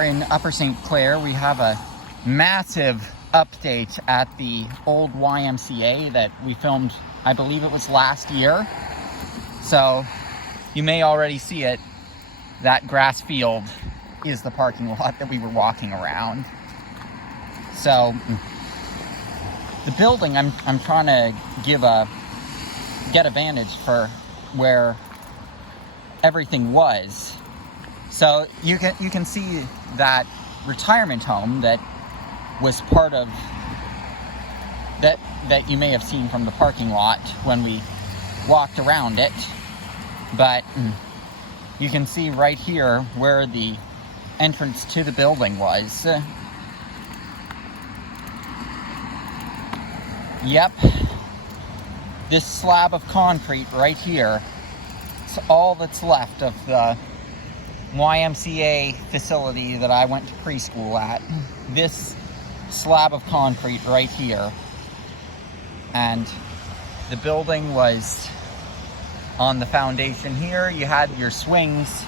In Upper St. Clair, we have a massive update at the old YMCA that we filmed, I believe it was last year. So you may already see it. That grass field is the parking lot that we were walking around. So the building, I'm trying to get a vantage for where everything was. So you can see that retirement home that was part of that you may have seen from the parking lot when we walked around it. But you can see right here where the entrance to the building was. Yep, this slab of concrete right here, it's all that's left of the YMCA facility that I went to preschool at. This slab of concrete right here. And the building was on the foundation here. You had your swings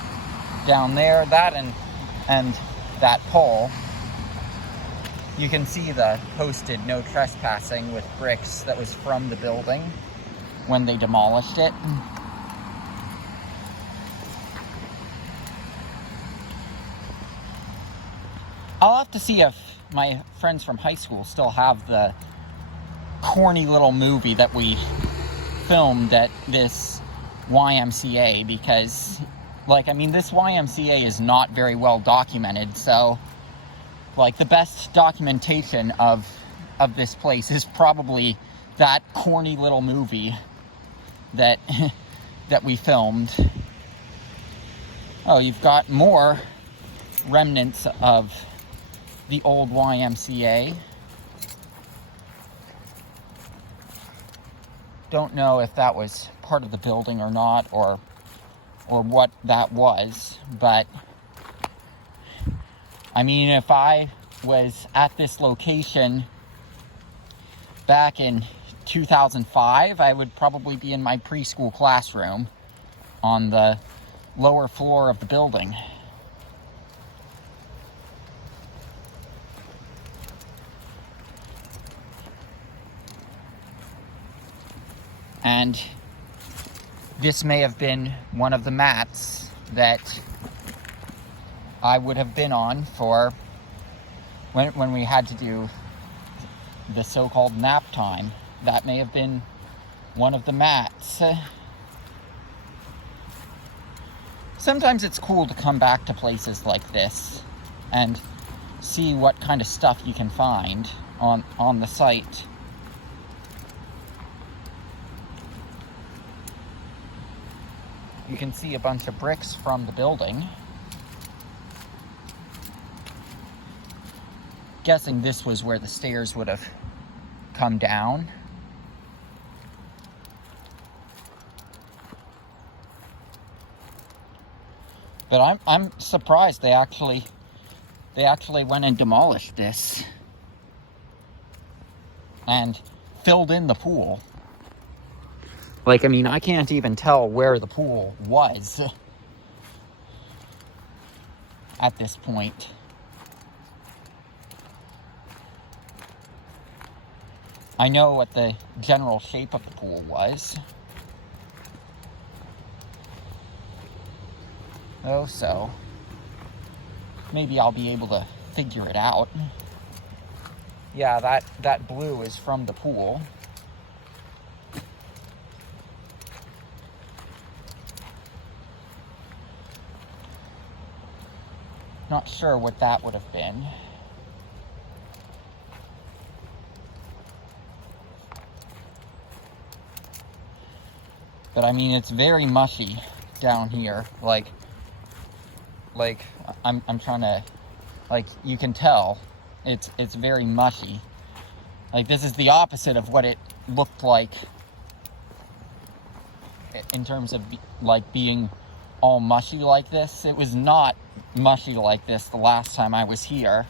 down there, that and that pole. You can see the posted no trespassing with bricks that was from the building when they demolished it. I'll have to see if my friends from high school still have the corny little movie that we filmed at this YMCA, because, this YMCA is not very well documented, so, the best documentation of this place is probably that corny little movie that we filmed. Oh, you've got more remnants of the old YMCA. Don't know if that was part of the building or not, or what that was, but if I was at this location back in 2005, I would probably be in my preschool classroom on the lower floor of the building. And this may have been one of the mats that I would have been on for when we had to do the so-called nap time. That may have been one of the mats. Sometimes it's cool to come back to places like this and see what kind of stuff you can find on the site. You can see a bunch of bricks from the building. Guessing this was where the stairs would have come down. But I'm surprised they actually went and demolished this and filled in the pool. I can't even tell where the pool was at this point. I know what the general shape of the pool was. So maybe I'll be able to figure it out. Yeah, that blue is from the pool. Not sure what that would have been. But it's very mushy down here. I'm trying to, you can tell it's very mushy. This is the opposite of what it looked like in terms of being all mushy like this. It was not mushy like this the last time I was here.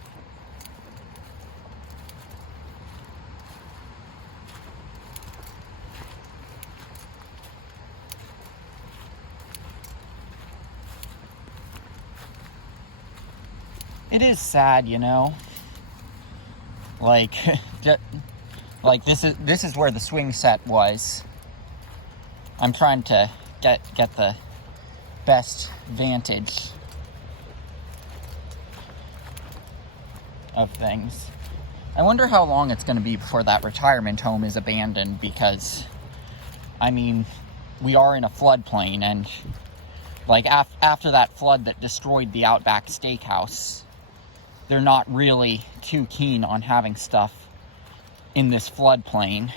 It is sad, you know. Like, like this is where the swing set was. I'm trying to get the best vantage of things. I wonder how long it's going to be before that retirement home is abandoned, because, I mean, we are in a floodplain, and like after that flood that destroyed the Outback Steakhouse, they're not really too keen on having stuff in this floodplain.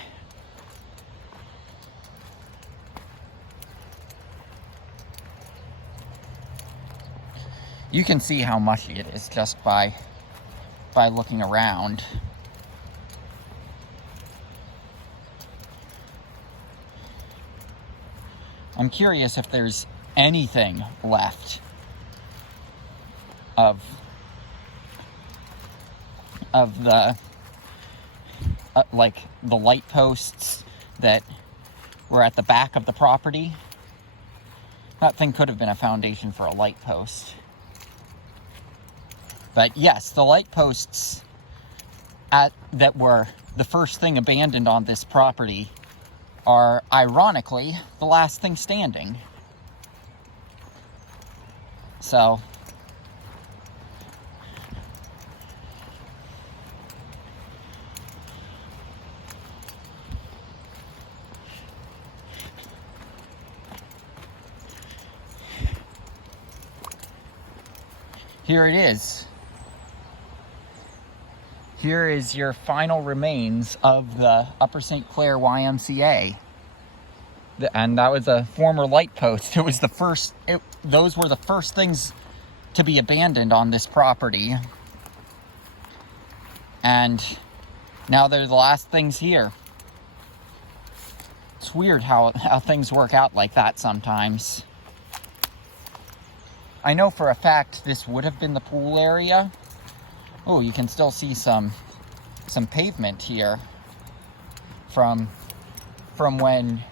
You can see how mushy it is just by looking around. I'm curious if there's anything left of the like the light posts that were at the back of the property. That thing could have been a foundation for a light post. But yes, the light posts that were the first thing abandoned on this property are, ironically, the last thing standing. So, here it is. Here is your final remains of the Upper St Clair YMCA. And that was a former light post. It was the first, those were the first things to be abandoned on this property. And now they're the last things here. It's weird how things work out like that sometimes. I know for a fact this would have been the pool area. Oh, you can still see some pavement here from when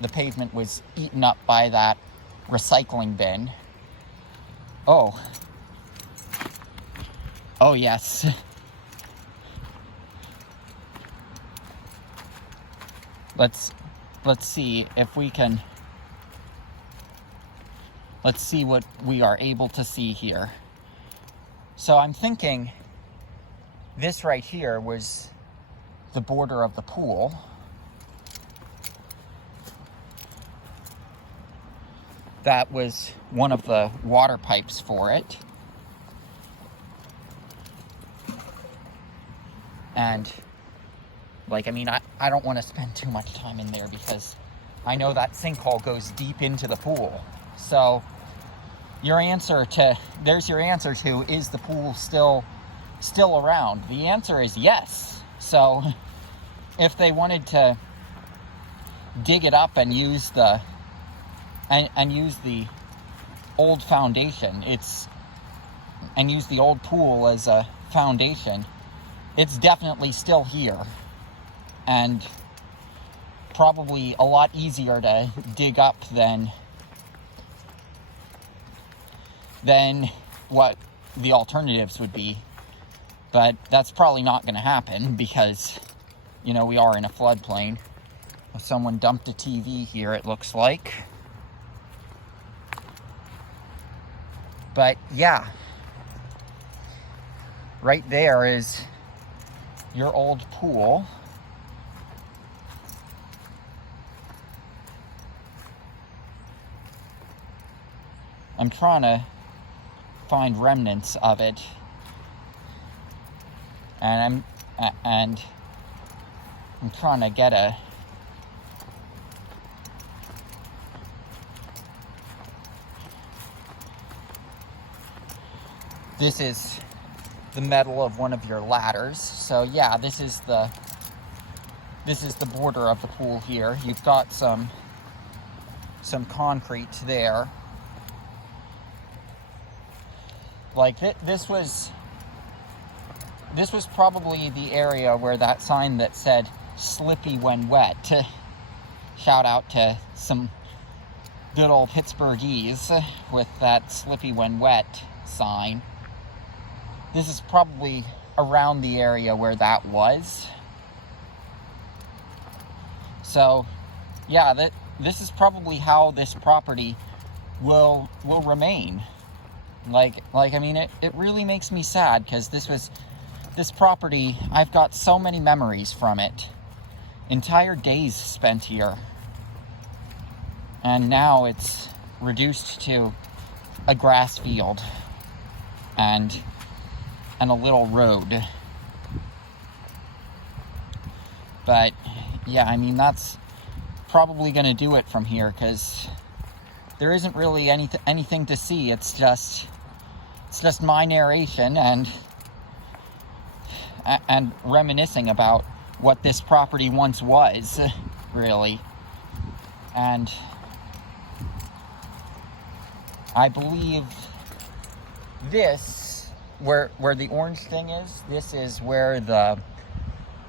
the pavement was eaten up by that recycling bin. Oh yes. Let's see if we can. Let's see what we are able to see here. So I'm thinking this right here was the border of the pool. That was one of the water pipes for it. And, like, I mean, I don't want to spend too much time in there because I know that sinkhole goes deep into the pool. So, there's your answer to, is the pool still around? The answer is yes. So if they wanted to dig it up and use the old foundation, and use the old pool as a foundation, it's definitely still here, and probably a lot easier to dig up than what the alternatives would be. But that's probably not going to happen because, you know, we are in a floodplain. Someone dumped a TV here, it looks like. But yeah, right there is your old pool. I'm trying to find remnants of it. And I'm trying to get a this is the metal of one of your ladders. So yeah, this is the border of the pool here. You've got some concrete there. Like this was probably the area where that sign that said "Slippy when wet." Shout out to some good old Pittsburghese with that "Slippy when wet" sign. this is probably around the area where that was. So yeah, this is probably how this property will remain. Like I mean, it really makes me sad, because this property, I've got so many memories from it. Entire days spent here. And now it's reduced to a grass field and a little road. But yeah, I mean, that's probably going to do it from here, because there isn't really anything to see. It's just my narration and reminiscing about what this property once was, really. And I believe this, where the orange thing is, this is where the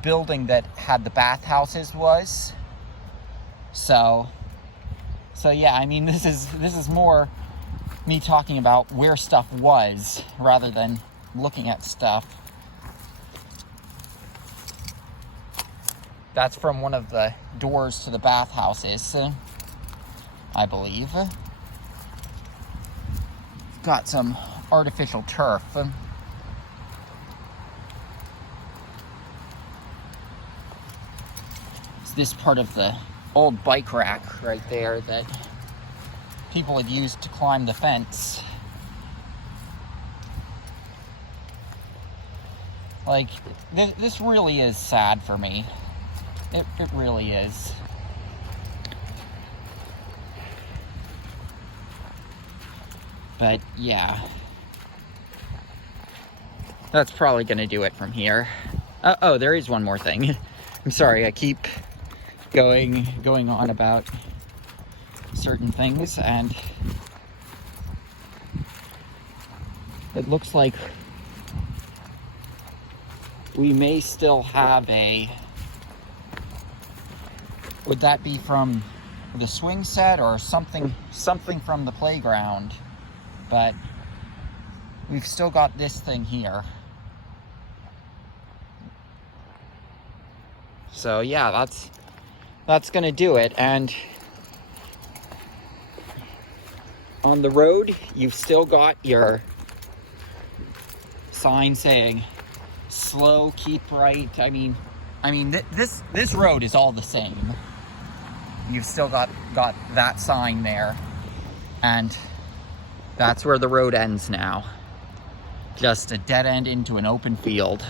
building that had the bathhouses was. So yeah, I mean, this is more me talking about where stuff was rather than looking at stuff. That's from one of the doors to the bathhouses, I believe. Got some artificial turf. It's this part of the old bike rack right there that people had used to climb the fence. Like, this really is sad for me. It really is. But yeah, that's probably gonna do it from here. Oh, there is one more thing. I'm sorry, I keep going on about certain things, and it looks like we may still have a, would that be from the swing set or something from the playground? But we've still got this thing here. So yeah, that's gonna do it. And on the road, you've still got your sign saying slow, keep right. I mean this road is all the same. You've still got that sign there, and that's where the road ends now. Just a dead end into an open field.